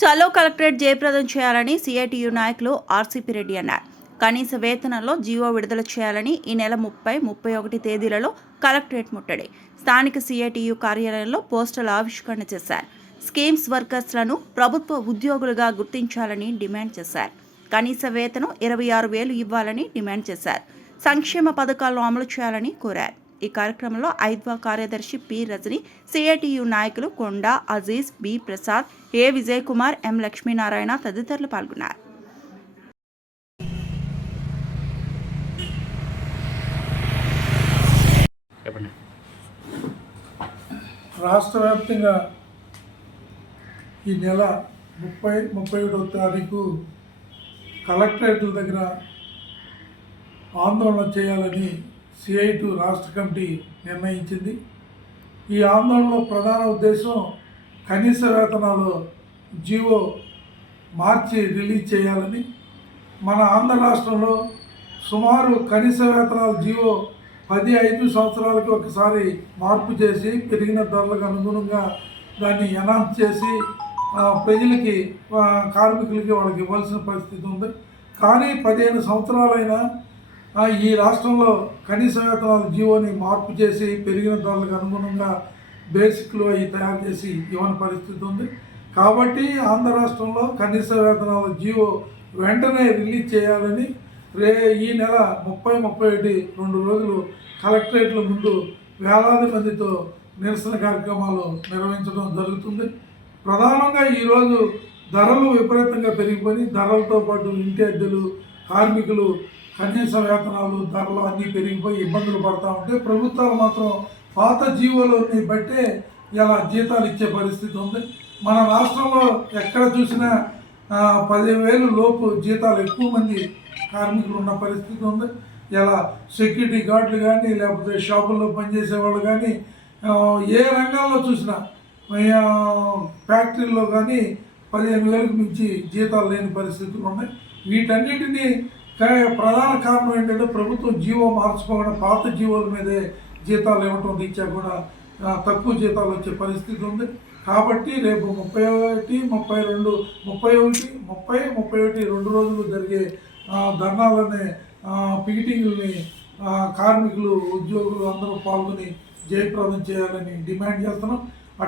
చలో కలెక్టరేట్ జయప్రదం చేయాలని సిఐటియు నాయకులు ఆర్సీపీ రెడ్డి అన్నారు. కనీస వేతనంలో జీవో విడుదల చేయాలని ఈ నెల 30, 31 తేదీలలో కలెక్టరేట్ ముట్టడి. స్థానిక సిఐటియు కార్యాలయంలో పోస్టల్ ఆవిష్కరణ చేశారు. స్కీమ్స్ వర్కర్స్లను ప్రభుత్వ ఉద్యోగులుగా గుర్తించాలని డిమాండ్ చేశారు. కనీస వేతనం 26,000 ఇవ్వాలని డిమాండ్ చేశారు. సంక్షేమ పథకాలను అమలు చేయాలని కోరారు. ఈ కార్యక్రమంలో ఐద్వా కార్యదర్శి పి రజని, సిఐటియు నాయకులు కొండా అజీజ్, బి ప్రసాద్, ఏ విజయ్ కుమార్, ఎం లక్ష్మీనారాయణ తదితరులు పాల్గొన్నారు. రాష్ట్ర వ్యాప్తంగా ఈ నెల 30, 31వ తారీఖు కలెక్టరేట్ల దగ్గర ఆందోళన చేయాలని సిఐటియు రాష్ట్ర కమిటీ నిర్ణయించింది. ఈ ఆందోళనలో ప్రధాన ఉద్దేశం కనీస వేతనాలు జీవో మార్చి రిలీజ్ చేయాలని. మన ఆంధ్ర రాష్ట్రంలో సుమారు కనీస వేతనాల జీవో 10-5 సంవత్సరాలకి ఒకసారి మార్పు చేసి పెరిగిన ధరలకు అనుగుణంగా దాన్ని ఎనాన్స్ చేసి ప్రజలకి, కార్మికులకి వాళ్ళకి ఇవ్వాల్సిన పరిస్థితి ఉంది. కానీ 15 సంవత్సరాలైనా ఈ రాష్ట్రంలో కనీస వేతనాల జీవోని మార్పు చేసి పెరిగిన ధరలకు అనుగుణంగా బేసిక్లు అవి తయారు చేసి ఇవ్వని పరిస్థితి ఉంది. కాబట్టి ఆంధ్ర రాష్ట్రంలో కనీస వేతనాల జీవో వెంటనే రిలీజ్ చేయాలని ఈ నెల 30, 31 2 రోజులు కలెక్టరేట్ల ముందు వేలాది మందితో నిరసన కార్యక్రమాలు నిర్వహించడం జరుగుతుంది. ప్రధానంగా ఈరోజు ధరలు విపరీతంగా పెరిగిపోయి, ధరలతో పాటు ఇంటి అద్దెలు, కార్మికులు కనీస వేతనాలు, ధరలు అన్నీ పెరిగిపోయి ఇబ్బందులు పడతా ఉంటే ప్రభుత్వాలు మాత్రం పాత జీవోలని బట్టే ఇలా జీతాలు ఇచ్చే పరిస్థితి ఉంది. మన రాష్ట్రంలో ఎక్కడ చూసినా 10,000 లోపు జీతాలు ఎక్కువ మంది కార్మికులు ఉన్న పరిస్థితి ఉంది. ఇలా సెక్యూరిటీ గార్డులు కానీ, లేకపోతే షాపుల్లో పనిచేసే వాళ్ళు కానీ, ఏ రంగాల్లో చూసినా, ఫ్యాక్టరీల్లో కానీ 15,000కు మించి జీతాలు లేని పరిస్థితులు ఉన్నాయి. వీటన్నిటినీ ప్రధాన కారణం ఏంటంటే ప్రభుత్వం జీవో మార్చుకోవడం, పాత జీవోల మీదే జీతాలు ఇవ్వటం రీత్యా కూడా తక్కువ జీతాలు వచ్చే పరిస్థితి ఉంది. కాబట్టి రేపు 31, 32, 30, 31 2 రోజులు జరిగే ధర్నాలని, పికెటింగ్లని కార్మికులు, ఉద్యోగులు అందరూ పాల్గొని జయప్రదం చేయాలని డిమాండ్ చేస్తున్నాం.